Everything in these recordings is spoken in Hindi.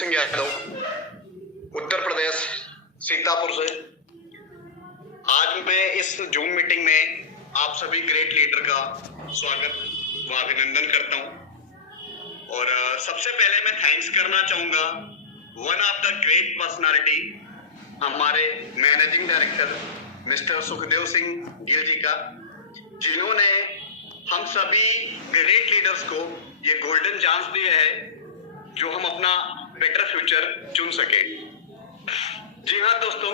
सिंह यादव, उत्तर प्रदेश, सीतापुर से। आज मैं इस जूम मीटिंग में आप सभी ग्रेट लीडर का स्वागत व अभिनंदन करता हूं। और सबसे पहले मैं थैंक्स करना चाहूंगा one of the great personality, हमारे managing director mister Sukhdev Singh Gill ji का, जिन्होंने हम सभी ग्रेट लीडर्स को ये गोल्डन चांस दिया है जो हम अपना बेटर फ्यूचर चुन सके। जी हाँ दोस्तों,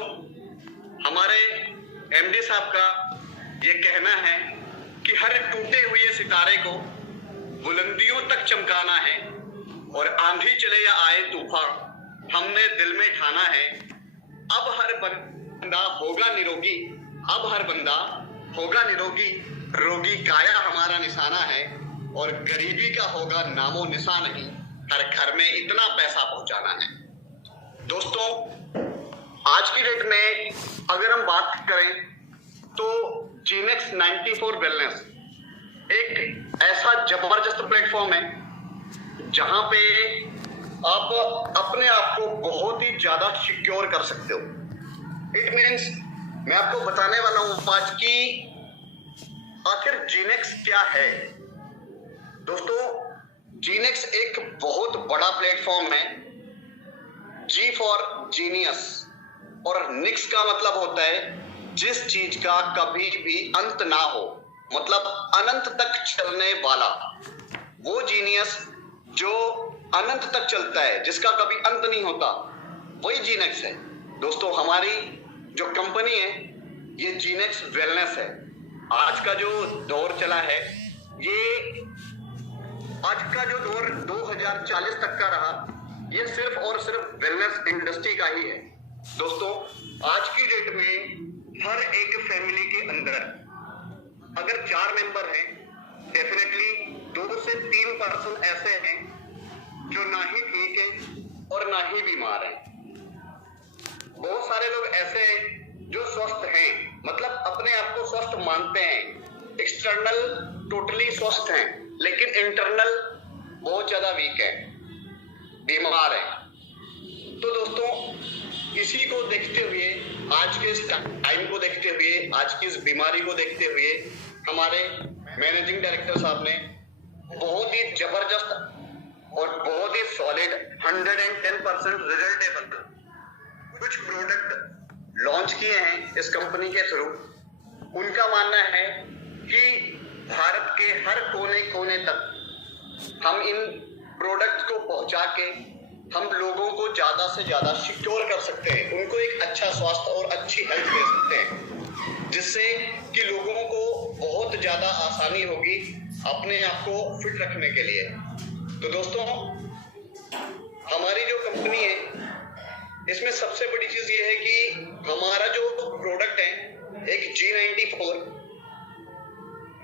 हमारे एमडी साहब का ये कहना है कि हर टूटे हुए सितारे को बुलंदियों तक चमकाना है और आंधी चले या आए तूफान हमने दिल में ठाना है। अब हर बंदा होगा निरोगी, अब हर बंदा होगा निरोगी, रोगी काया हमारा निशाना है और गरीबी का होगा नामो निशान नहीं, हर घर में इतना पैसा पहुंचाना है। दोस्तों, आज की डेट में अगर हम बात करें तो जीनेक्स 94 वेलनेस एक ऐसा जबरदस्त प्लेटफॉर्म है जहां पे आप अपने आप को बहुत ही ज्यादा सिक्योर कर सकते हो। इट मीन्स मैं आपको बताने वाला हूं आज की आखिर जीनेक्स क्या है। दोस्तों, जीनेक्स एक बहुत बड़ा प्लेटफॉर्म है। जी फॉर जीनियस और निक्स का मतलब होता है जिस चीज का कभी भी अंत ना हो, मतलब अनंत तक चलने वाला। वो जीनियस जो अनंत तक चलता है, जिसका कभी अंत नहीं होता, वही जीनेक्स है। दोस्तों, हमारी जो कंपनी है ये जीनेक्स वेलनेस है। आज का जो दौर चला है, ये आज का जो दौर 2040 तक का रहा, ये सिर्फ और सिर्फ वेलनेस इंडस्ट्री का ही है। दोस्तों, आज की डेट में हर एक फैमिली के अंदर अगर 4 मेंबर हैं, डेफिनेटली 2 से 3 पर्सन ऐसे हैं जो ना ही ठीक है और ना ही बीमार हैं। बहुत सारे लोग ऐसे हैं जो स्वस्थ हैं, मतलब अपने आप को स्वस्थ मानते हैं, एक्सटर्नल टोटली स्वस्थ हैं, लेकिन इंटरनल बहुत ज्यादा वीक है, बीमार है। तो दोस्तों, इसी को देखते हुए, आज के इस टाइम को देखते हुए, आज की इस बीमारी को देखते हुए, हमारे मैनेजिंग डायरेक्टर साहब ने बहुत ही जबरदस्त और बहुत ही सॉलिड 110% रिजल्टेबल कुछ प्रोडक्ट लॉन्च किए हैं इस कंपनी के थ्रू। उनका मानना है कि भारत के हर कोने कोने तक हम इन प्रोडक्ट को पहुंचा के हम लोगों को ज्यादा से ज्यादा सिक्योर कर सकते हैं, उनको एक अच्छा स्वास्थ्य और अच्छी हेल्थ दे सकते हैं, जिससे कि लोगों को बहुत ज्यादा आसानी होगी अपने आप को फिट रखने के लिए। तो दोस्तों, हमारी जो कंपनी है इसमें सबसे बड़ी चीज ये है कि हमारा जो प्रोडक्ट है, एक G94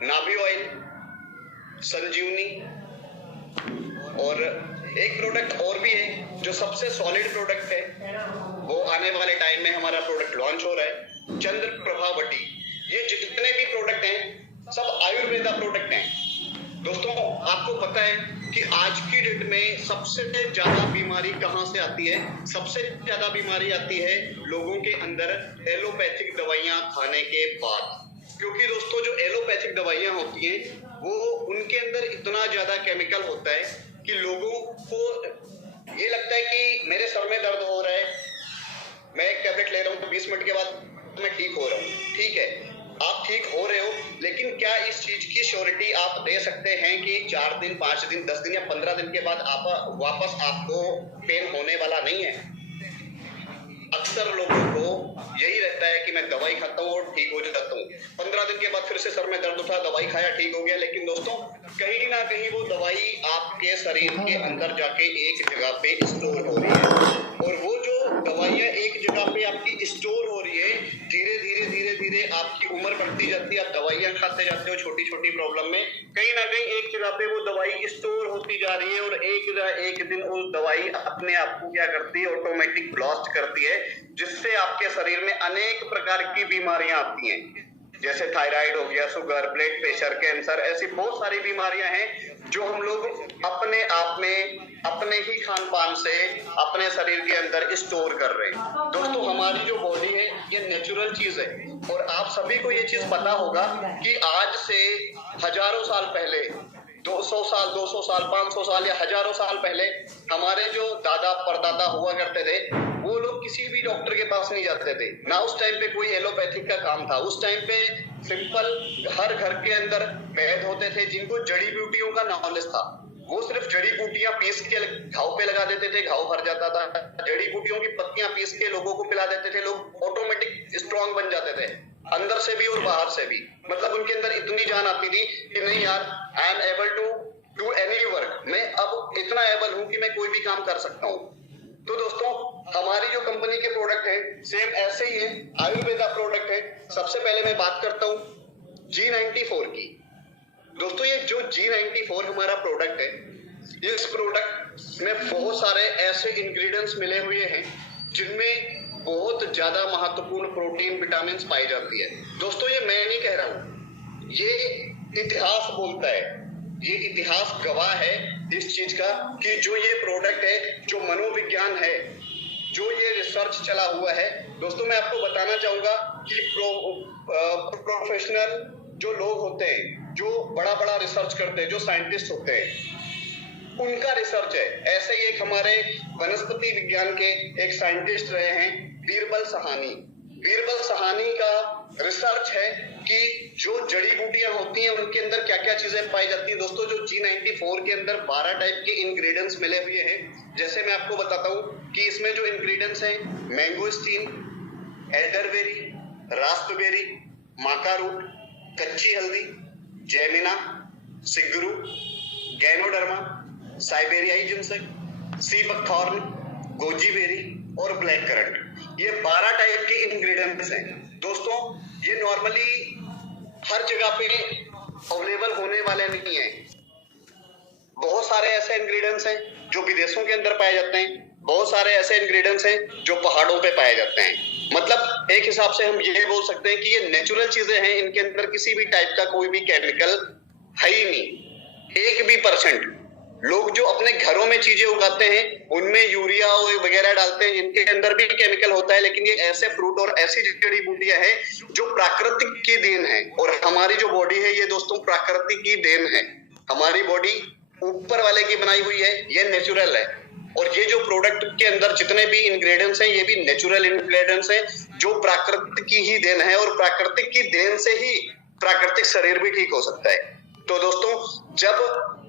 नाभि ऑयल, संजीवनी, और एक प्रोडक्ट और भी है जो सबसे सॉलिड प्रोडक्ट है, वो आने वाले टाइम में हमारा प्रोडक्ट लॉन्च हो रहा है, चंद्र प्रभावटी। ये जितने भी प्रोडक्ट हैं सब आयुर्वेदा प्रोडक्ट हैं। दोस्तों, आपको पता है कि आज की डेट में सबसे ज्यादा बीमारी कहां से आती है? सबसे ज्यादा बीमारी आती है लोगों के अंदर एलोपैथिक दवाइयां खाने के बाद। क्योंकि दोस्तों, जो एलोपैथिक दवाइयां होती हैं वो उनके अंदर इतना ज्यादा केमिकल होता है कि लोगों को ये लगता है कि मेरे सर में दर्द हो रहा है, मैं एक टैबलेट ले रहा हूँ तो 20 मिनट के बाद मैं ठीक हो रहा हूँ। ठीक है, आप ठीक हो रहे हो, लेकिन क्या इस चीज की श्योरिटी आप दे सकते हैं कि 4 दिन, 5 दिन, 10 दिन या 15 दिन के बाद आप वापस आपको पेन होने वाला नहीं है? अक्सर लोगों को यही रहता है कि मैं दवाई खाता हूँ और ठीक हो जाता हूँ, 15 दिन के बाद फिर से सर में दर्द उठा, दवाई खाया, ठीक हो गया। लेकिन दोस्तों, कहीं ना कहीं वो दवाई आपके शरीर के अंदर जाके एक जगह पे स्टोर हो रही है, और वो जो दवाइयाँ एक जगह पे आपकी स्टोर हो रही है, धीरे धीरे धीरे धीरे आपकी उम्र बढ़ती जाती है, आप दवाइयाँ खाते जाते हो छोटी छोटी प्रॉब्लम में, कहीं ना कहीं एक जगह पे वो दवाई स्टोर होती जा रही है, और एक दिन वो दवाई अपने आप को क्या करती है, ऑटोमेटिक ब्लास्ट करती है, जिससे आपके शरीर में अनेक प्रकार की बीमारियां आती हैं। जैसे थायराइड हो गया, शुगर, ब्लड प्रेशर, कैंसर, ऐसी बहुत सारी बीमारियां हैं जो हम लोग अपने आप में अपने ही खान पान से अपने शरीर के अंदर स्टोर कर रहे हैं। दोस्तों हमारी जो बॉडी है ये नेचुरल चीज है, और आप सभी को ये चीज पता होगा कि आज से हजारों साल पहले, 200 साल, 200 साल, 500 साल या हजारों साल पहले हमारे जो दादा परदादा हुआ करते थे, वो लोग किसी भी डॉक्टर के पास नहीं जाते थे ना। उस टाइम पे कोई एलोपैथिक का काम था। उस टाइम पे सिंपल हर घर के अंदर वैद्य होते थे जिनको जड़ी बूटियों का नॉलेज था। वो सिर्फ जड़ी बूटियां पीस के घाव पे लगा देते थे, घाव भर जाता था। जड़ी बूटियों की पत्तियां पीस के लोगों को पिला देते थे, लोग ऑटोमेटिक स्ट्रांग बन जाते थे, अंदर से भी और बाहर से भी। मतलब उनके अंदर इतनी जान आती थी कि नहीं यार, I am able to do any work, मैं अब इतना एबल हूं कि मैं कोई भी काम कर सकता हूं। तो दोस्तों हमारी जो कंपनी के प्रोडक्ट है सेम ऐसे ही है, आयुर्वेदा प्रोडक्ट है। सबसे पहले मैं बात करता हूं G94 की। दोस्तों ये जो G94 हमारा प्रोडक्ट है, इस प्रोडक्ट में बहुत सारे ऐसे इंग्रेडिएंट्स मिले हुए हैं जिनमें बहुत ज्यादा महत्वपूर्ण प्रोटीन, विटामिन पाई जाती है। दोस्तों ये मैं नहीं कह रहा हूं, ये इतिहास बोलता है, ये इतिहास गवाह है इस चीज का कि जो ये प्रोडक्ट है, जो मनोविज्ञान है, जो ये रिसर्च चला हुआ है। दोस्तों मैं आपको बताना चाहूंगा कि प्रोफेशनल जो लोग होते हैं, जो बड़ा बड़ा रिसर्च करते हैं, जो साइंटिस्ट होते हैं, उनका रिसर्च है। ऐसे ही एक हमारे वनस्पति विज्ञान के एक साइंटिस्ट रहे हैं बीरबल सहानी। बीरबल सहानी का रिसर्च है कि जो जड़ी बूटियां होती हैं उनके अंदर क्या क्या चीजें पाई जाती हैं। दोस्तों जो G94 के अंदर 12 टाइप के इंग्रेडिएंट्स मिले हुए हैं। जैसे मैं आपको बताता हूं कि इसमें जो इंग्रेडिएंट्स हैं, mangosteen, elderberry, raspberry, maca root, कच्ची हल्दी, जैमिना, सिगरू, गैनोडर्मा, साइबेरियाई ginseng, sea buckthorn, goji berry और ब्लैक करंट, ये 12 टाइप के इंग्रेडिएंट्स हैं। दोस्तों ये नॉर्मली हर जगह पे अवेलेबल होने वाले नहीं है। बहुत सारे ऐसे इंग्रेडिएंट्स हैं जो विदेशों के अंदर पाए जाते हैं, बहुत सारे ऐसे इंग्रेडिएंट्स हैं जो पहाड़ों पे पाए जाते हैं। मतलब एक हिसाब से हम ये बोल सकते हैं कि ये नेचुरल चीजें हैं, इनके अंदर किसी भी टाइप का कोई भी केमिकल है ही नहीं, 1% भी। लोग जो अपने घरों में चीजें उगाते हैं उनमें यूरिया वगैरह डालते हैं, इनके अंदर भी केमिकल होता है। लेकिन ये ऐसे फ्रूट और ऐसी जड़ी बूटियां हैं जो प्राकृतिक की देन है, और हमारी जो बॉडी है ये दोस्तों प्राकृतिक की देन है। हमारी बॉडी ऊपर वाले की बनाई हुई है, ये नेचुरल है। और ये जो प्रोडक्ट के अंदर जितने भी इंग्रेडिएंट्स हैं ये भी नेचुरल इंग्रेडिएंट्स हैं जो प्राकृतिक की ही देन है, और प्राकृतिक की देन से ही प्राकृतिक शरीर भी ठीक हो सकता है। तो दोस्तों जब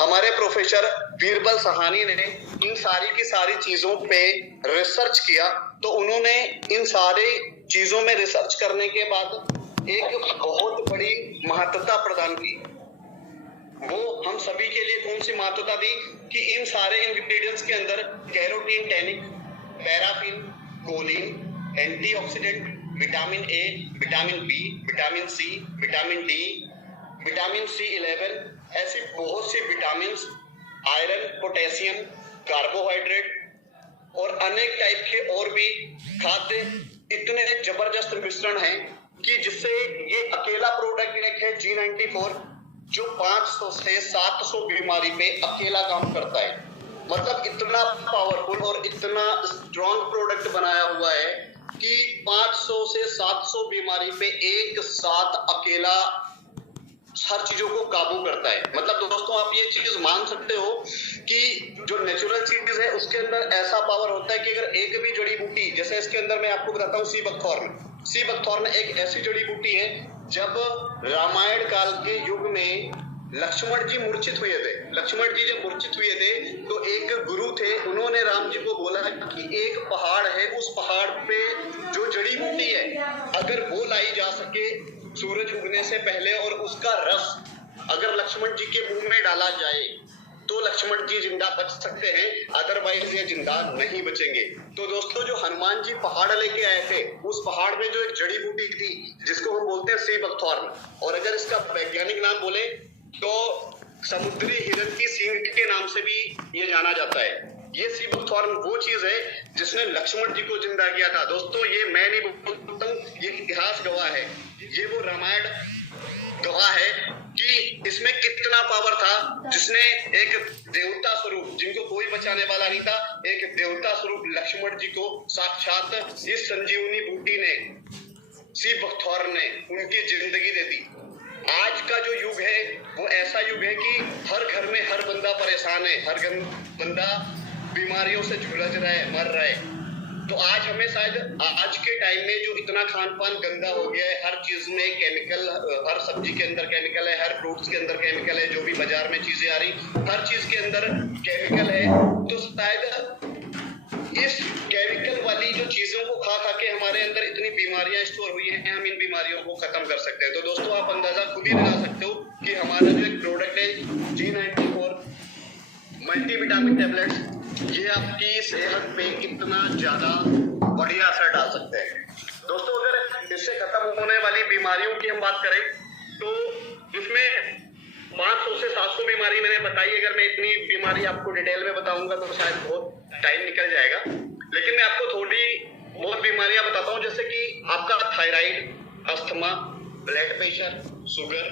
हमारे प्रोफेसर बीरबल सहानी ने इन सारी की सारी चीजों पे रिसर्च किया, तो उन्होंने इन सारी चीजों में रिसर्च करने के बाद एक बहुत बड़ी महत्वता प्रदान की। वो हम सभी के लिए कौन सी महत्वता दी कि इन सारे इंग्रेडिएंट्स के अंदर carotene, tannic, paraffin, choline, antioxidant, vitamin A, vitamin B, vitamin C, vitamin D, vitamin C11, ऐसी बहुत सी विटामिन, आयरन, पोटेशियम, कार्बोहाइड्रेट और अनेक टाइप के और भी खाद्य इतने जबरदस्त मिश्रण हैं कि जिससे ये अकेला प्रोडक्ट एक है G94 जो 500 से 700 बीमारी पे अकेला काम करता है। मतलब इतना पावरफुल और इतना स्ट्रॉन्ग प्रोडक्ट बनाया हुआ है कि 500 से 700 बीमारी पे एक साथ अकेला हर चीजों को काबू करता है। मतलब दोस्तों आप ये चीज मान सकते हो कि जो नेचुरल चीज है उसके अंदर ऐसा पावर होता है कि अगर एक भी जड़ी बूटी, जैसे इसके अंदर मैं आपको बताता हूँ सी बकथॉर्न एक ऐसी जड़ी बूटी है, जब रामायण काल के युग में लक्ष्मण जी मूर्छित हुए थे, लक्ष्मण जी जब मूर्छित हुए थे तो एक गुरु थे, उन्होंने राम जी को बोला कि एक पहाड़ है, उस पहाड़ पे जो जड़ी बूटी है अगर वो लाई जा सके सूरज उगने से पहले और उसका रस अगर लक्ष्मण जी के मुंह में डाला जाए तो लक्ष्मण जी जिंदा बच सकते हैं, अदरवाइज ये जिंदा नहीं बचेंगे। तो दोस्तों जो हनुमान जी पहाड़ लेके आए थे, उस पहाड़ में जो एक जड़ी बूटी थी जिसको हम बोलते हैं सी बकथॉर्न, और अगर इसका वैज्ञानिक नाम बोले तो समुद्री हिरण की सींग के नाम से भी ये जाना जाता है। ये सी बुकथॉर्न वो चीज है जिसने लक्ष्मण जी को जिंदा किया था। दोस्तों ये मैं नहीं बोलता हूँ, ये इतिहास गवाह है, ये वो रामायण गवाह है कि इसमें कितना पावर था, जिसने एक देवता स्वरूप, जिनको कोई बचाने वाला नहीं था, एक देवता स्वरूप लक्ष्मण जी को साक्षात इस संजीवनी बूटी ने, सी बुकथॉर्न ने उनकी जिंदगी दे दी। आज का जो युग है वो ऐसा युग है कि हर घर में हर बंदा परेशान है, हर बंदा बीमारियों से झुलझ रहा है, मर रहा है। तो आज हमें शायद आज के टाइम में जो इतना खान पान गंदा हो गया है, हर चीज में केमिकल, हर सब्जी के अंदर केमिकल है, हर फ्रूट्स के अंदर केमिकल है, जो भी बाजार में चीजें आ रही हर चीज के अंदर केमिकल है। तो शायद इस केमिकल वाली जो चीजों को खा खा के हमारे अंदर इतनी बीमारियां स्टोर हुई हैं, हम इन बीमारियों को खत्म कर सकते हैं। तो दोस्तों आप अंदाजा खुद ही लगा सकते हो कि हमारा जो एक प्रोडक्ट है G94 मल्टीविटामिन टैबलेट्स, ये आपकी सेहत पे कितना ज्यादा बढ़िया असर डाल सकते हैं। दोस्तों अगर इससे खत्म होने वाली बीमारियों की हम बात करें तो इसमें 500 से 700 बीमारी मैंने बताई। अगर मैं इतनी बीमारी आपको डिटेल में बताऊंगा तो शायद बहुत टाइम निकल जाएगा, लेकिन मैं आपको थोड़ी बहुत बीमारियां बताता हूं, जैसे कि आपका thyroid, asthma, blood pressure, sugar,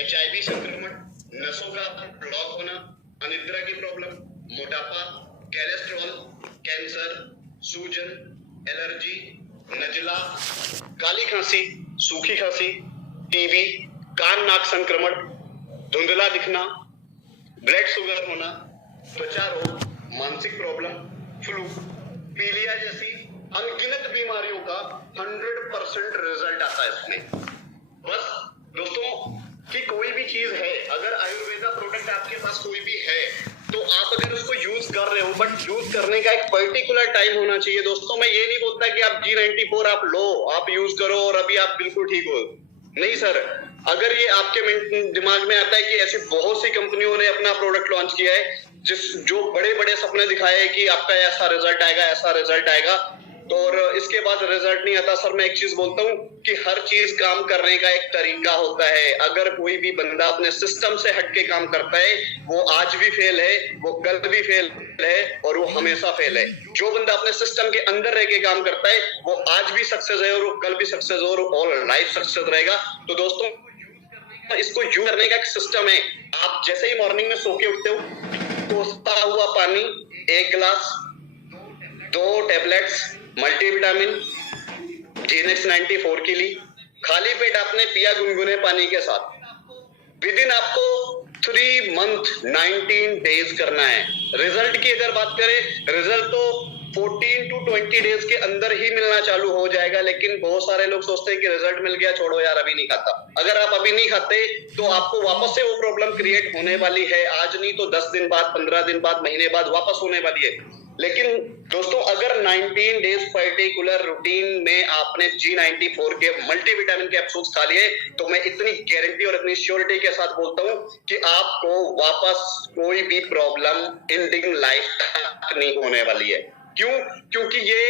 HIV संक्रमण, नसों का ब्लॉक होना, अनिद्रा की प्रॉब्लम, मोटापा, कोलेस्ट्रॉल, कैंसर, सूजन, एलर्जी, नजला, काली खांसी, सूखी खांसी, टीबी, कान नाक संक्रमण, धुंधला दिखना, ब्लड शुगर होना, त्वचा रोग, मानसिक प्रॉब्लम, फ्लू, पीलिया जैसी अनगिनत बीमारियों का 100% रिजल्ट आता है इसमें। बस दोस्तों कि कोई भी चीज है, अगर आयुर्वेदा प्रोडक्ट आपके पास कोई भी है तो आप अगर उसको यूज कर रहे हो, बट यूज करने का एक पर्टिकुलर टाइम होना चाहिए। दोस्तों मैं ये नहीं बोलता कि आप G94 आप लो, आप यूज करो और अभी आप बिल्कुल ठीक हो, नहीं सर। अगर ये आपके दिमाग में आता है कि ऐसी बहुत सी कंपनियों ने अपना प्रोडक्ट लॉन्च किया है जो बड़े बड़े सपने दिखाए हैं कि आपका ऐसा रिजल्ट आएगा, ऐसा रिजल्ट आएगा, तो और इसके बाद रिजल्ट नहीं आता। सर मैं एक चीज बोलता हूँ कि हर चीज काम करने का एक तरीका होता है। अगर कोई भी बंदा अपने सिस्टम से हटके काम करता है वो आज भी फेल है, वो कल भी फेल है और वो हमेशा फेल है। जो बंदा अपने सिस्टम के अंदर रह के काम करता है वो आज भी सक्सेस है और वो कल भी सक्सेस और ऑल लाइफ सक्सेस रहेगा। तो दोस्तों इसको यूज करने का एक सिस्टम है। आप जैसे ही मॉर्निंग में सो के उठते हो, कोसा हुआ पानी 1 गिलास, 2 टैबलेट्स मल्टीविटामिन G94 की ली, खाली पेट आपने पिया गुनगुने पानी के साथ। विद इन आपको 3 मंथ 19 डेज करना है। रिजल्ट की अगर बात करें, रिजल्ट तो 14 to 20 डेज के अंदर ही मिलना चालू हो जाएगा, लेकिन बहुत सारे लोग सोचते हैं कि रिजल्ट मिल गया, छोड़ो यार अभी नहीं खाता। अगर आप अभी नहीं खाते तो आपको वापस से वो प्रॉब्लम क्रिएट होने वाली है। आज नहीं तो 10 दिन बाद, 15 दिन बाद, महीने बाद वापस होने वाली है। लेकिन दोस्तों अगर 19 डेज पर्टिकुलर रूटीन में आपने G94 के मल्टीविटामिन कैप्सूल्स खा लिए तो मैं इतनी गारंटी और इतनी श्योरिटी के साथ बोलता हूं कि आपको वापस कोई भी प्रॉब्लम एंडिंग लाइफ तक नहीं होने वाली है। क्यों? क्योंकि ये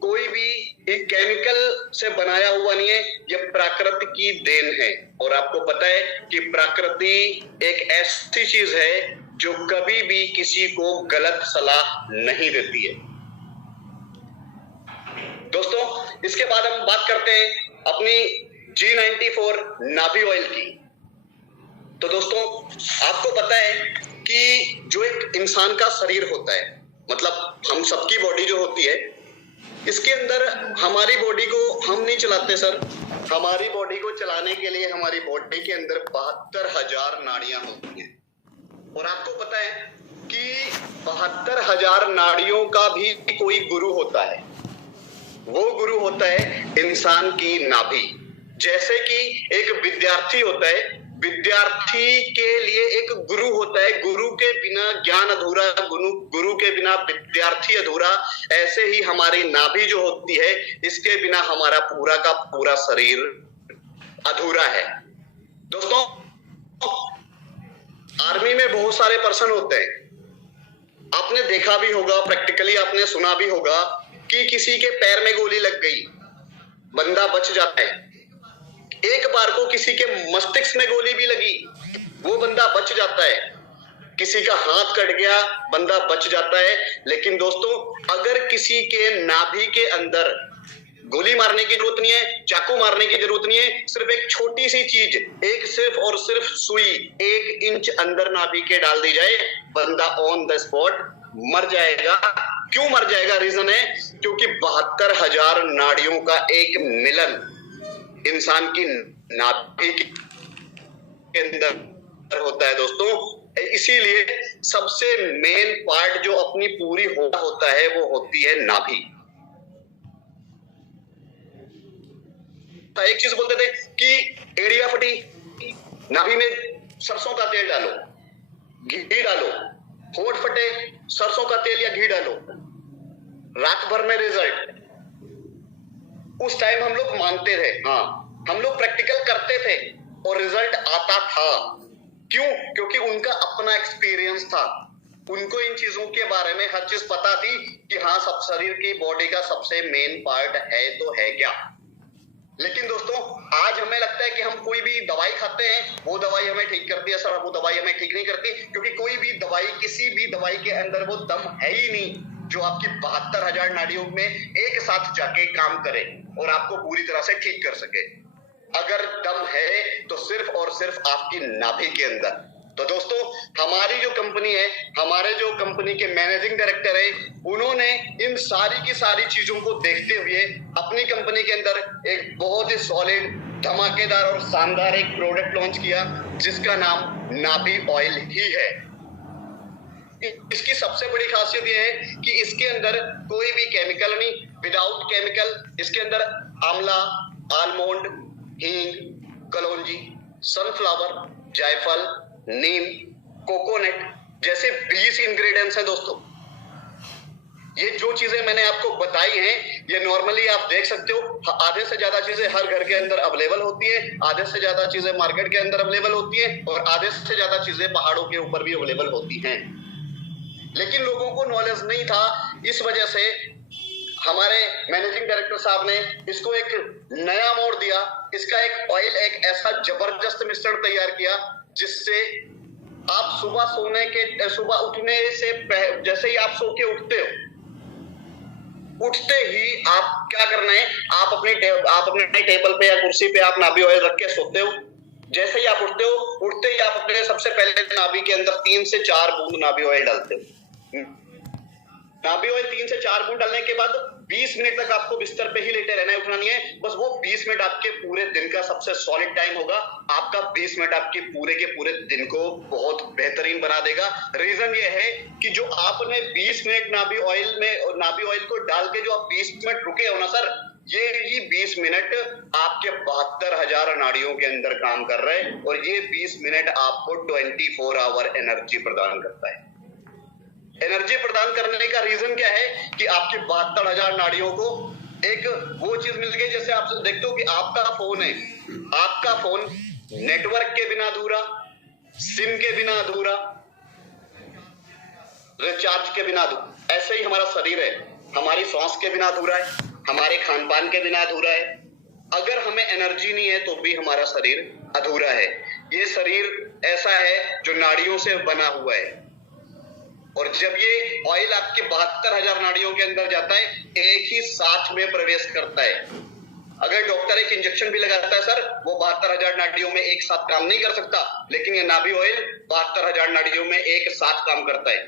कोई भी एक केमिकल से बनाया हुआ नहीं है, ये प्रकृति की देन है। और आपको पता है कि प्रकृति एक ऐसी चीज है जो कभी भी किसी को गलत सलाह नहीं देती है। दोस्तों इसके बाद हम बात करते हैं अपनी G94 नाभि ऑयल की। तो दोस्तों आपको पता है कि जो एक इंसान का शरीर होता है, मतलब हम सबकी बॉडी जो होती है, इसके अंदर हमारी बॉडी को हम नहीं चलाते सर। हमारी बॉडी को चलाने के लिए हमारी बॉडी के अंदर 72,000 नाड़ियां होती हैं। और आपको पता है कि 72,000 नाड़ियों का भी कोई गुरु होता है। वो गुरु होता है इंसान की नाभि। जैसे कि एक विद्यार्थी होता है, विद्यार्थी के लिए एक गुरु होता है। गुरु के बिना ज्ञान अधूरा, गुरु के बिना विद्यार्थी अधूरा। ऐसे ही हमारी नाभि जो होती है, इसके बिना हमारा पूरा का पूरा शरीर अधूरा है। दोस्तों आर्मी में बहुत सारे पर्सन होते हैं। आपने देखा भी होगा, प्रैक्टिकली आपने सुना भी होगा कि किसी के पैर में गोली लग गई, बंदा बच जाता है। एक बार को किसी के मस्तिष्क में गोली भी लगी, वो बंदा बच जाता है। किसी का हाथ कट गया, बंदा बच जाता है। लेकिन दोस्तों, अगर किसी के नाभि के अंदर गोली मारने की जरूरत नहीं है, चाकू मारने की जरूरत नहीं है, सिर्फ एक छोटी सी चीज, एक सिर्फ और सिर्फ सुई 1 इंच अंदर नाभि के डाल दी जाए, बंदा ऑन द स्पॉट मर जाएगा। क्यों मर जाएगा? रीजन है क्योंकि 72,000 नाड़ियों का एक मिलन इंसान की नाभि के अंदर होता है दोस्तों। इसीलिए सबसे मेन पार्ट जो अपनी पूरी होता है वो होती है नाभि। एक चीज बोलते थे कि एड़िया फटी, नाभि में सरसों का तेल डालो, घी डालो, होठ फटे, सरसों का तेल या घी डालो, रात भर में रिजल्ट। उस टाइम हम लोग मानते थे, हाँ हम लोग प्रैक्टिकल करते थे और रिजल्ट आता था। क्यों? क्योंकि उनका अपना एक्सपीरियंस था, उनको इन चीजों के बारे में हर चीज पता थी कि हाँ सब शरीर की बॉडी का सबसे मेन पार्ट है तो है क्या। लेकिन दोस्तों, आज हमें लगता है कि हम कोई भी दवाई खाते हैं, वो दवाई हमें ठीक करती है। सर वो दवाई हमें ठीक नहीं करती, क्योंकि कोई भी दवाई, किसी भी दवाई के अंदर वो दम है ही नहीं जो आपकी 72,000 नाड़ियों में एक साथ जाके काम करे और आपको पूरी तरह से ठीक कर सके। अगर दम है तो सिर्फ और सिर्फ आपकी नाभि के अंदर। तो दोस्तों, हमारी जो कंपनी है, हमारे जो कंपनी के मैनेजिंग डायरेक्टर है, उन्होंने इन सारी की सारी चीजों को देखते हुए अपनी कंपनी के अंदर एक बहुत ही सॉलिड, धमाकेदार और शानदार एक प्रोडक्ट लॉन्च किया जिसका नाम नाभि ऑयल ही है। इसकी सबसे बड़ी खासियत यह है कि इसके अंदर कोई भी केमिकल नहीं, विदाउट केमिकल। इसके अंदर आंवला, आलमंड, हींग, कलौंजी, सनफ्लावर, जायफल, नीम, कोकोनट जैसे 20 इंग्रेडिएंट्स हैं दोस्तों। ये जो चीजें मैंने आपको बताई हैं, ये नॉर्मली आप देख सकते हो, आधे से ज्यादा चीजें हर घर के अंदर अवेलेबल होती है, आधे से ज्यादा चीजें मार्केट के अंदर अवेलेबल होती है और आधे से ज्यादा चीजें पहाड़ों के ऊपर भी अवेलेबल होती हैं। लेकिन लोगों को नॉलेज नहीं था, इस वजह से हमारे मैनेजिंग डायरेक्टर साहब ने इसको एक नया मोड़ दिया। इसका एक ऑयल, एक ऐसा जबरदस्त मिश्रण तैयार किया जिससे आप सुबह उठने से जैसे ही आप सो के उठते ही आप क्या करना है, आप अपने टेबल पे या कुर्सी पे आप नाभि ऑयल रख के सोते हो। जैसे ही आप उठते ही आप अपने सबसे पहले नाभि के अंदर 3 से 4 बूंद नाभि ऑयल डालते हो। नाभि ऑयल 3 से 4 बूंद डालने के बाद 20 मिनट तक आपको बिस्तर पे ही लेटे रहना है, उठना नहीं है। बस वो 20 मिनट आपके पूरे दिन का सबसे सॉलिड टाइम होगा। आपका 20 मिनट आपके पूरे के पूरे दिन को बहुत बेहतरीन बना देगा। रीजन ये है कि जो आपने 20 मिनट नाभि ऑयल को डाल के जो आप 20 मिनट रुके हो ना सर, ये ही 20 मिनट आपके 72,000 नाड़ियों के अंदर काम कर रहे हैं और ये 20 मिनट आपको 24 आवर एनर्जी प्रदान करता है। एनर्जी प्रदान करने का रीजन क्या है कि आपकी 72,000 नाड़ियों को एक वो चीज मिल गई। जैसे आप देखते हो कि आपका फोन है, आपका फोन नेटवर्क के बिना अधूरा, सिम के बिना अधूरा, रिचार्ज के बिना अधूरा। ऐसे ही हमारा शरीर है, हमारी सांस के बिना अधूरा है, हमारे खान पान के बिना अधूरा है। अगर हमें एनर्जी नहीं है तो भी हमारा शरीर अधूरा है। ये शरीर ऐसा है जो नाड़ियों से बना हुआ है और जब ये ऑयल आपके 72,000 नाड़ियों के अंदर जाता है, एक ही साथ में प्रवेश करता है। अगर डॉक्टर एक इंजेक्शन भी लगाता है सर, वो 72,000 नाड़ियों में एक साथ काम नहीं कर सकता, लेकिन ये नाभि ऑयल 72,000 नाड़ियों में एक साथ काम करता है।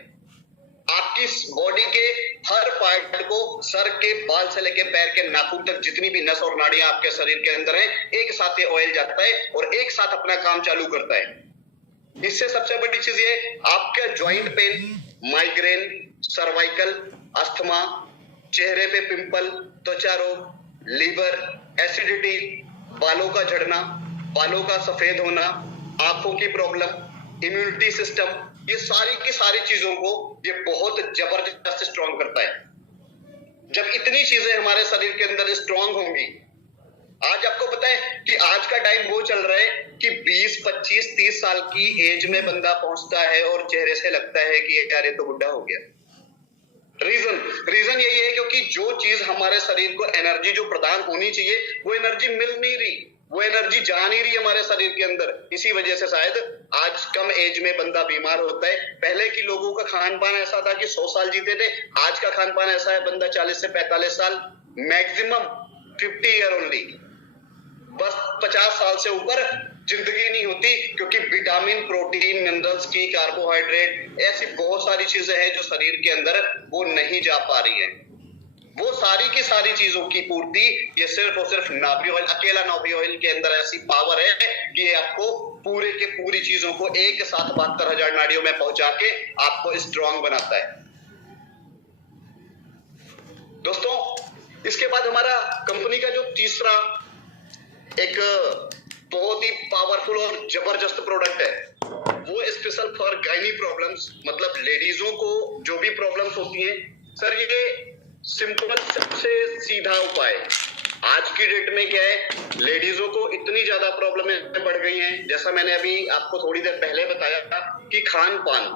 आपकी बॉडी के हर पार्ट को, सर के बाल से लेकर पैर के नाखून तक जितनी भी नस और नाड़ियां आपके शरीर के अंदर है, एक साथ ये ऑयल जाता है और एक साथ अपना काम चालू करता है। इससे सबसे बड़ी चीज ये, आपका joint pain, migraine, cervical, asthma, चेहरे पे पिंपल, त्वचा रोग, लीवर, एसिडिटी, बालों का झड़ना, बालों का सफेद होना, आंखों की प्रॉब्लम, इम्यूनिटी सिस्टम, ये सारी की सारी चीजों को ये बहुत जबरदस्त स्ट्रॉन्ग करता है। जब इतनी चीजें हमारे शरीर के अंदर स्ट्रॉन्ग होंगी, आज आपको पता है कि आज का टाइम वो चल रहा है कि 20, 25, 30 साल की एज में बंदा पहुंचता है और चेहरे से लगता है कि यार ये तो बुढ़ा हो गया। रीजन यही है क्योंकि जो चीज हमारे शरीर को एनर्जी जो प्रदान होनी चाहिए वो एनर्जी मिल नहीं रही। वो एनर्जी जा नहीं रही हमारे शरीर के अंदर। इसी वजह से शायद आज कम एज में बंदा बीमार होता है। पहले के लोगों का खान पान ऐसा था कि 100 साल जीते थे, आज का खान पान ऐसा है बंदा 40 से 45 साल, मैक्सिमम 50 ईयर ओनली, बस 50 साल से ऊपर जिंदगी नहीं होती, क्योंकि विटामिन, प्रोटीन, मिनरल्स की, कार्बोहाइड्रेट, ऐसी बहुत सारी चीजें हैं जो शरीर के अंदर वो नहीं जा पा रही हैं। वो सारी की सारी चीजों की पूर्ति ये सिर्फ और सिर्फ नाभि ऑयल, अकेला नाभि ऑयल के अंदर ऐसी पावर है कि ये आपको पूरे के पूरी चीजों को एक साथ 72,000 नाड़ियों में पहुंचा के आपको स्ट्रांग बनाता है। दोस्तों, इसके बाद हमारा कंपनी का जो तीसरा एक बहुत ही पावरफुल और जबरदस्त प्रोडक्ट है, वो स्पेशल फॉर गायनी प्रॉब्लम्स, मतलब लेडीजों को जो भी प्रॉब्लम्स होती हैं। सर, ये सिंपल सबसे सीधा उपाय। आज की डेट में क्या है, लेडीजों को इतनी ज्यादा प्रॉब्लम बढ़ गई हैं, जैसा मैंने अभी आपको थोड़ी देर पहले बताया था कि खान पान,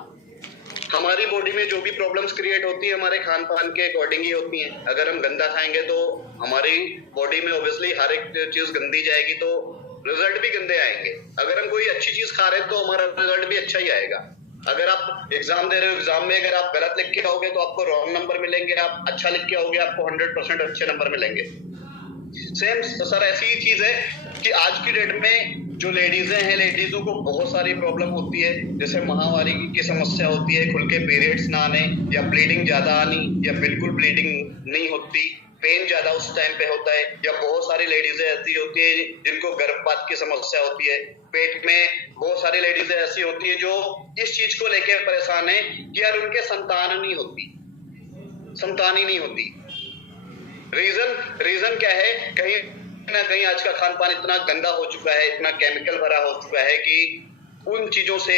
हमारी बॉडी में जो भी प्रॉब्लम्स क्रिएट होती है हमारे खान पान के अकॉर्डिंग ही होती हैं। अगर हम गंदा खाएंगे तो हमारी बॉडी में ऑब्वियसली हर एक चीज गंदी जाएगी, तो रिजल्ट भी गंदे आएंगे। अगर हम कोई अच्छी चीज खा रहे हैं तो हमारा रिजल्ट भी अच्छा ही आएगा। अगर आप एग्जाम दे रहे हो, एग्जाम में अगर आप गलत लिख के आओगे तो आपको रॉन्ग नंबर मिलेंगे, आप अच्छा लिख के आओगे आपको 100% अच्छे नंबर मिलेंगे। सेम सर ऐसी ही चीज है कि आज की डेट में जो लेडीजें हैं, लेडीजों को बहुत सारी प्रॉब्लम होती है, जैसे माहवारी की समस्या होती है, खुल के पीरियड्स ना आने, या ब्लीडिंग ज्यादा आनी, या बिल्कुल ब्लीडिंग नहीं होती, पेन ज्यादा उस टाइम पे होता है, या बहुत सारी लेडीजें ऐसी होती है जिनको गर्भपात की समस्या होती है, पेट में बहुत सारी लेडीजें ऐसी होती है जो इस चीज को लेकर परेशान है कि यार उनके संतान नहीं होती, संतान ही नहीं होती। रीजन क्या है, कहीं ना कहीं आज का खान पान इतना गंदा हो चुका है, इतना केमिकल भरा हो चुका है कि उन चीजों से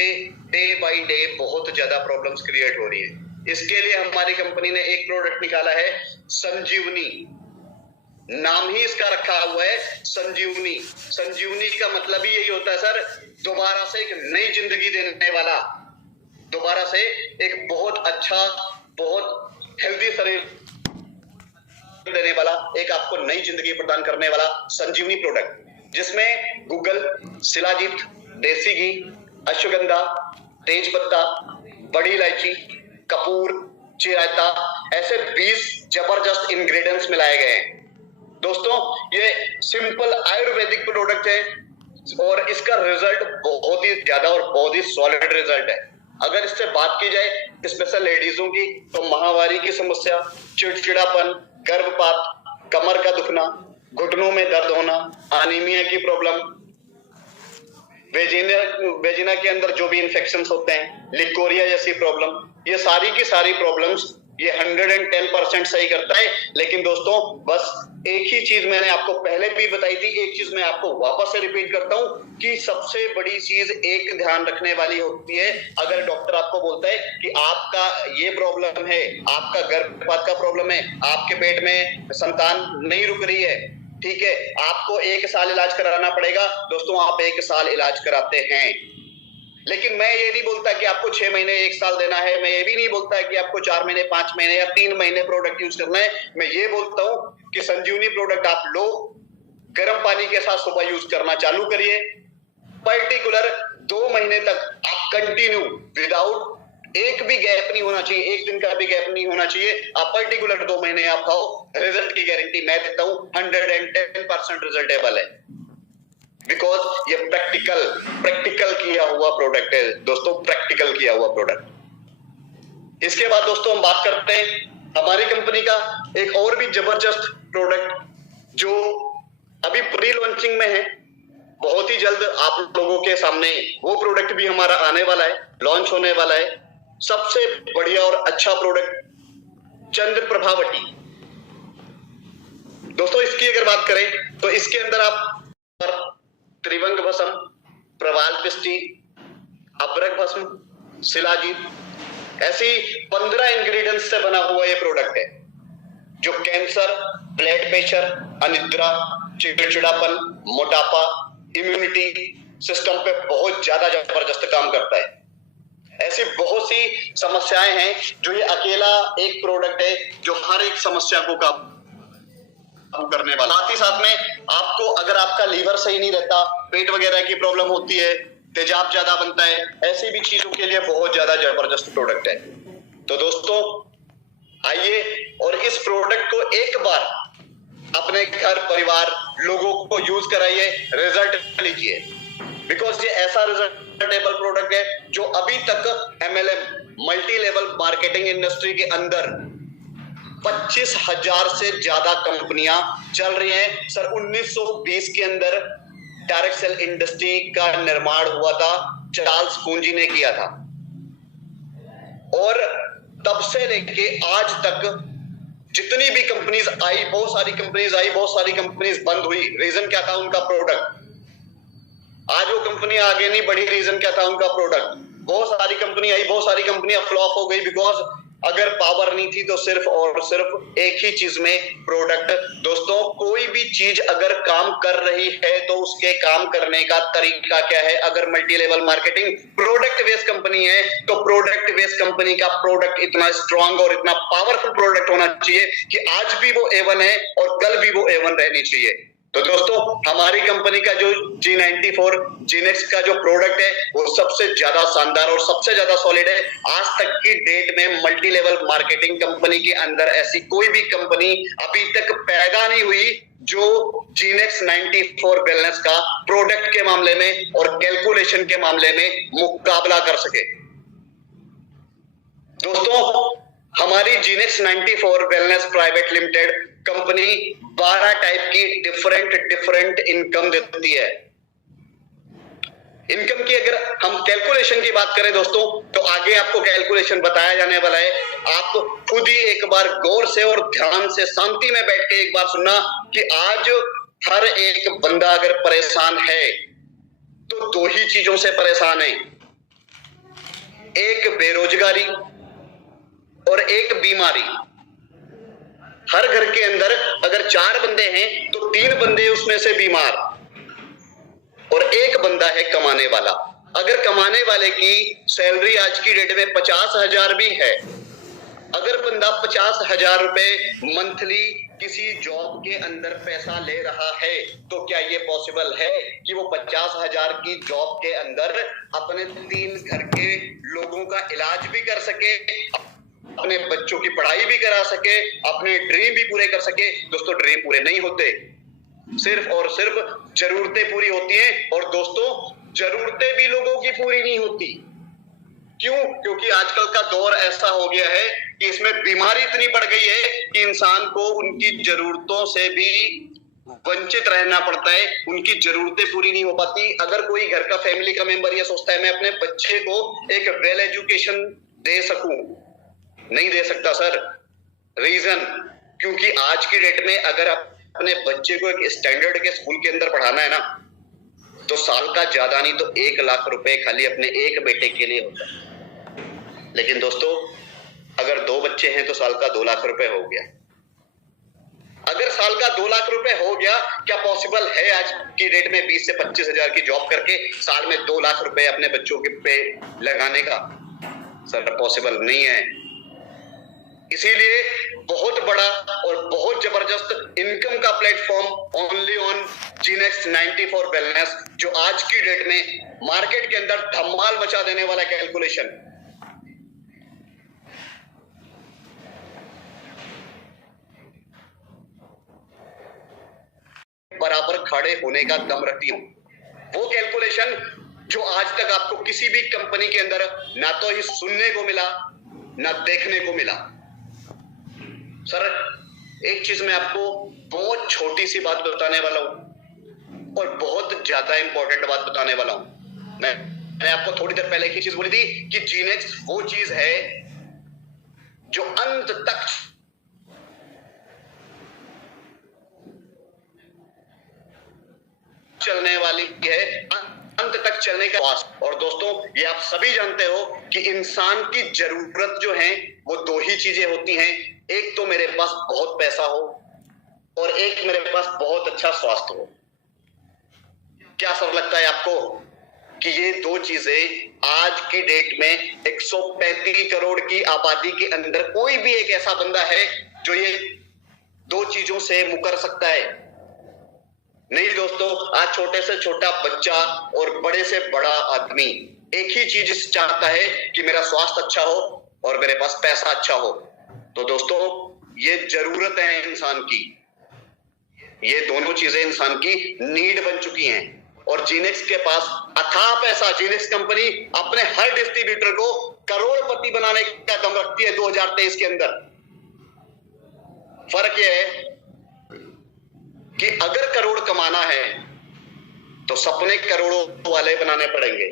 डे बाय डे बहुत ज्यादा प्रॉब्लम्स क्रिएट हो रही है। इसके लिए हमारी कंपनी ने एक प्रोडक्ट निकाला है, संजीवनी। नाम ही इसका रखा हुआ है संजीवनी। संजीवनी का मतलब ही यही होता है सर, दोबारा से एक नई जिंदगी देने वाला, दोबारा से एक बहुत अच्छा, बहुत हेल्दी शरीर देने वाला, एक आपको नई जिंदगी प्रदान करने वाला संजीवनी प्रोडक्ट, जिसमें गूगल, शिलाजीत, देसी घी, अश्वगंधा, तेज पत्ता, बड़ी इलायची, कपूर, चिरायता, ऐसे 20 जबरदस्त इंग्रेडिएंट्स मिलाए गए हैं। दोस्तों, ये सिंपल आयुर्वेदिक प्रोडक्ट है और इसका रिजल्ट बहुत ही ज्यादा और बहुत ही सॉलिड रिजल्ट है। अगर इससे बात की जाए स्पेशल लेडीजों की, तो माहवारी की समस्या, चिड़चिड़ापन, गर्भपात, कमर का दुखना, घुटनों में दर्द होना, अनीमिया की प्रॉब्लम, वेजिना के अंदर जो भी इंफेक्शंस होते हैं, लिकोरिया जैसी प्रॉब्लम, ये सारी की सारी प्रॉब्लम्स ये 110% सही करता है। लेकिन दोस्तों, बस एक ही चीज मैंने आपको पहले भी बताई थी, एक चीज मैं आपको वापस से रिपीट करता हूं कि सबसे बड़ी चीज एक ध्यान रखने वाली होती है। अगर डॉक्टर आपको बोलता है कि आपका ये प्रॉब्लम है, आपका गर्भपात का प्रॉब्लम है, आपके पेट में संतान नहीं रुक रही है, ठीक है, आपको 1 साल इलाज कराना पड़ेगा। दोस्तों, आप 1 साल इलाज कराते हैं, लेकिन मैं ये नहीं बोलता कि आपको 6 महीने 1 साल देना है। मैं ये भी नहीं बोलता कि आपको 4 महीने 5 महीने या 3 महीने प्रोडक्ट यूज करना है। मैं ये बोलता हूं कि संजीवनी प्रोडक्ट आप लो, गर्म पानी के साथ सुबह यूज करना चालू करिए, पर्टिकुलर 2 महीने तक आप कंटिन्यू, विदाउट एक भी गैप नहीं होना चाहिए, एक दिन का भी गैप नहीं होना चाहिए। आप पर्टिकुलर 2 महीने आप खाओ, रिजल्ट की गारंटी मैं देता हूं, 110% रिजल्टेबल है, बिकॉज ये प्रैक्टिकल किया हुआ प्रोडक्ट है दोस्तों, प्रैक्टिकल किया हुआ प्रोडक्ट। इसके बाद दोस्तों हम बात करते हैं हमारी कंपनी का एक और भी जबरदस्त प्रोडक्ट जो अभी प्री लॉन्चिंग में है। बहुत ही जल्द आप लोगों के सामने वो प्रोडक्ट भी हमारा आने वाला है, लॉन्च होने वाला है। सबसे बढ़िया और अच्छा प्रोडक्ट चंद्र प्रभावटी। दोस्तों, इसकी अगर बात करें तो इसके अंदर आप त्रिवंग भस्म, प्रवाल पिष्टी, अबरक भस्म, शिलाजीत, ऐसी 15 इंग्रेडिएंट्स से बना हुआ ये प्रोडक्ट है जो कैंसर, ब्लड प्रेशर, अनिद्रा, चिड़चिड़ापन, मोटापा, इम्यूनिटी सिस्टम पे बहुत ज्यादा जबरदस्त काम करता है। ऐसी बहुत सी समस्याएं हैं जो ये अकेला एक प्रोडक्ट है जो हर एक समस्या को लागू करने वाला। साथ ही साथ में आपको अगर आपका लीवर सही नहीं रहता, पेट वगैरह की प्रॉब्लम होती है, तेजाब ज्यादा बनता है, ऐसी भी चीजों के लिए बहुत ज्यादा जबरदस्त प्रोडक्ट है। तो दोस्तों आइए और इस प्रोडक्ट को एक बार अपने घर परिवार लोगों को यूज कराइए, रिजल्ट लीजिए। बिकॉज ये ऐसा रिजल्टेबल प्रोडक्ट है जो अभी तक MLM multi level marketing industry के अंदर 25,000 से ज्यादा कंपनियां चल रही हैं। सर 1920 के अंदर डायरेक्ट सेल इंडस्ट्री का निर्माण हुआ था, चार्ल्स पूंजी ने किया था, और तब से लेके आज तक जितनी भी कंपनीज आई, बहुत सारी कंपनीज आई, बहुत सारी कंपनीज बंद हुई। रीजन क्या था? उनका प्रोडक्ट। आज वो कंपनी आगे नहीं बढ़ी, रीजन क्या था? उनका प्रोडक्ट। बहुत सारी कंपनी आई, बहुत सारी कंपनियां फ्लॉप हो गई, बिकॉज अगर पावर नहीं थी तो सिर्फ और सिर्फ एक ही चीज में, प्रोडक्ट। दोस्तों कोई भी चीज अगर काम कर रही है तो उसके काम करने का तरीका क्या है? अगर multi level marketing product based company है तो प्रोडक्ट बेस्ड कंपनी का प्रोडक्ट इतना स्ट्रांग और इतना पावरफुल प्रोडक्ट होना चाहिए कि आज भी वो A1 है और कल भी वो A1 रहनी चाहिए। तो दोस्तों हमारी कंपनी का जो G94 जीनेक्स का जो प्रोडक्ट है वो सबसे ज्यादा शानदार और सबसे ज्यादा सॉलिड है। आज तक की डेट में मल्टी लेवल मार्केटिंग कंपनी के अंदर ऐसी कोई भी कंपनी अभी तक पैदा नहीं हुई जो जीनेक्स 94 वेलनेस का प्रोडक्ट के मामले में और कैलकुलेशन के मामले में मुकाबला कर सके। दोस्तों हमारी जीनेक्स 94 wellness private limited company 12 type की डिफरेंट इनकम देती है। इनकम की अगर हम कैलकुलेशन की बात करें दोस्तों तो आगे आपको कैलकुलेशन बताया जाने वाला है। आप खुद ही एक बार गौर से और ध्यान से शांति में बैठ के एक बार सुनना कि आज हर एक बंदा अगर परेशान है तो दो ही चीजों से परेशान है, एक बेरोजगारी और एक बीमारी। हर घर के अंदर अगर 4 बंदे हैं तो 3 बंदे उसमें से बीमार और एक बंदा है कमाने वाला। अगर कमाने वाले की सैलरी आज की डेट में 50,000 भी है, अगर बंदा 50,000 रुपए मंथली किसी जॉब के अंदर पैसा ले रहा है तो क्या ये पॉसिबल है कि वो 50,000 की जॉब के अंदर अपने 3 घर के लोगों का इलाज भी कर सके, अपने बच्चों की पढ़ाई भी करा सके, अपने ड्रीम भी पूरे कर सके? दोस्तों ड्रीम पूरे नहीं होते, सिर्फ और सिर्फ जरूरतें पूरी होती हैं। और दोस्तों जरूरतें भी लोगों की पूरी नहीं होती। क्यों? क्योंकि आजकल का दौर ऐसा हो गया है कि इसमें बीमारी इतनी बढ़ गई है कि इंसान को उनकी जरूरतों से भी वंचित रहना पड़ता है, उनकी जरूरतें पूरी नहीं हो पाती। अगर कोई घर का फैमिली का मेंबर ये सोचता है मैं अपने बच्चे को एक वेल एजुकेशन दे सकूं, नहीं दे सकता सर। रीजन क्योंकि आज की डेट में अगर अपने बच्चे को एक स्टैंडर्ड के स्कूल के अंदर पढ़ाना है ना तो साल का ज्यादा नहीं तो 1 लाख रुपए खाली अपने एक बेटे के लिए होता है। लेकिन दोस्तों अगर 2 बच्चे हैं तो साल का 2 लाख रुपए हो गया। अगर साल का 2 लाख रुपए हो गया, क्या पॉसिबल है आज की डेट में 20 से 25,000 की जॉब करके साल में 2 लाख रुपए अपने बच्चों के पे लगाने का? सर पॉसिबल नहीं है। इसीलिए बहुत बड़ा और बहुत जबरदस्त इनकम का प्लेटफॉर्म ओनली ऑन जीनेक्स 94 वेलनेस, जो आज की डेट में मार्केट के अंदर धमाल मचा देने वाला कैलकुलेशन। बराबर खड़े होने का दम रखती हूं, वो कैलकुलेशन जो आज तक आपको किसी भी कंपनी के अंदर ना तो ही सुनने को मिला ना देखने को मिला। सर एक चीज मैं आपको बहुत छोटी सी बात बताने वाला हूं और बहुत ज्यादा इंपॉर्टेंट बात बताने वाला हूं। मैंने आपको थोड़ी देर पहले एक ही चीज बोली थी कि जीनेक्स वो चीज है जो अंत तक चलने वाली है, अंत तक चलने का वास। और दोस्तों ये आप सभी जानते हो कि इंसान की जरूरत जो है वो 2 ही चीजें होती हैं, एक तो मेरे पास बहुत पैसा हो और एक मेरे पास बहुत अच्छा स्वास्थ्य हो। क्या सर लगता है आपको कि ये 2 चीजें आज की डेट में 135 करोड़ की आबादी के अंदर कोई भी एक ऐसा बंदा है जो ये दो चीजों से मुकर सकता है। नहीं दोस्तों, आज छोटे से छोटा बच्चा और बड़े से बड़ा आदमी एक ही चीज चाहता है कि मेरा स्वास्थ्य अच्छा हो और मेरे पास पैसा अच्छा हो। तो दोस्तों, ये जरूरत है इंसान की, ये दोनों चीजें इंसान की नीड बन चुकी हैं। और जीनेक्स के पास अथाह पैसा, जीनेक्स कंपनी अपने हर डिस्ट्रीब्यूटर को करोड़पति बनाने का दम रखती है 2023 के अंदर। फर्क यह है कि अगर करोड़ कमाना है तो सपने करोड़ों वाले बनाने पड़ेंगे,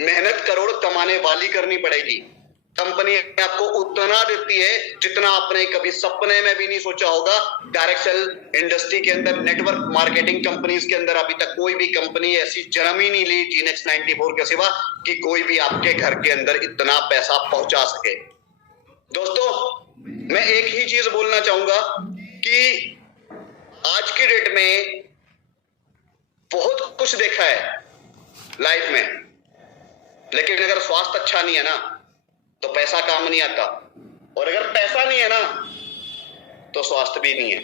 मेहनत करोड़ कमाने वाली करनी पड़ेगी। कंपनी आपको उतना देती है जितना आपने कभी सपने में भी नहीं सोचा होगा। डायरेक्ट सेल इंडस्ट्री के अंदर, नेटवर्क मार्केटिंग कंपनीज के अंदर अभी तक कोई भी कंपनी ऐसी जन्म ही नहीं ली जीनेक्स 94 के सिवा कि कोई भी आपके घर के अंदर इतना पैसा पहुंचा सके। दोस्तों, मैं एक ही चीज बोलना चाहूंगा कि आज की डेट में बहुत कुछ देखा है लाइफ में, लेकिन अगर स्वास्थ्य अच्छा नहीं है ना तो पैसा काम नहीं आता, और अगर पैसा नहीं है ना तो स्वास्थ्य भी नहीं है,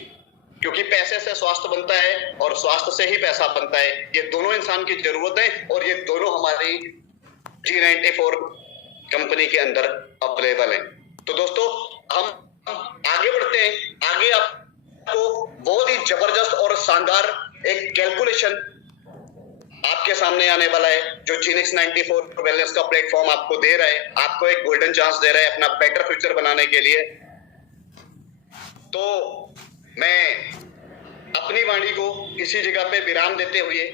क्योंकि पैसे से स्वास्थ्य बनता है और स्वास्थ्य से ही पैसा बनता है। ये दोनों इंसान की जरूरत है और ये दोनों हमारी G94 कंपनी के अंदर अवेलेबल है। तो दोस्तों, हम आगे बढ़ते हैं। आगे आपको बहुत ही जबरदस्त और शानदार एक कैलकुलेशन आपके सामने आने वाला है, जो जीनेक्स 94 वेलनेस का प्लेटफॉर्म आपको दे रहा है, आपको एक गोल्डन चांस दे रहा है अपना बेटर फ्यूचर बनाने के लिए। तो मैं अपनी वाणी को इसी जगह पे विराम देते हुए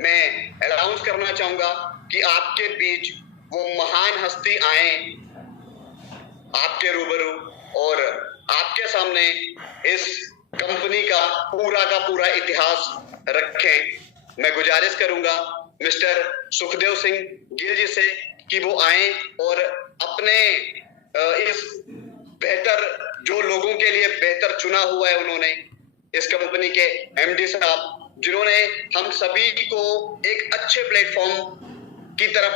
मैं अनाउंस करना चाहूंगा कि आपके बीच वो महान हस्ती आए आपके रूबरू और आपके सामने इस कंपनी का पूरा इतिहास रखें। मैं गुजारिश करूंगा मिस्टर सुखदेव सिंह गिल जी से कि वो आए और अपने इस बेहतर, जो लोगों के लिए बेहतर चुना हुआ है उन्होंने, इस कंपनी के एमडी साहब, जिन्होंने हम सभी को एक अच्छे प्लेटफॉर्म की तरफ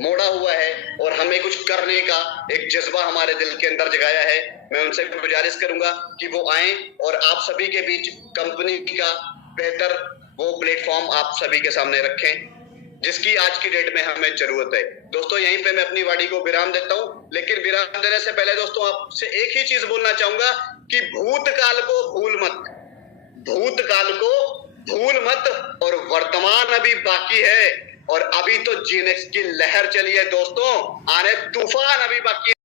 मोड़ा हुआ है और हमें कुछ करने का एक जज्बा हमारे दिल के अंदर जगाया है। मैं उनसे गुजारिश करूंगा कि वो आए और आप सभी के बीच कंपनी का बेहतर वो प्लेटफॉर्म आप सभी के सामने रखें जिसकी आज की डेट में हमें जरूरत है। दोस्तों, यहीं पे मैं अपनी वाणी को विराम देता हूं, लेकिन विराम देने से पहले दोस्तों आपसे एक ही चीज बोलना चाहूंगा कि भूतकाल को भूल मत, भूतकाल को भूल मत, और वर्तमान अभी बाकी है, और अभी तो जीनेक्स की लहर चली है दोस्तों, आने तूफान अभी बाकी है।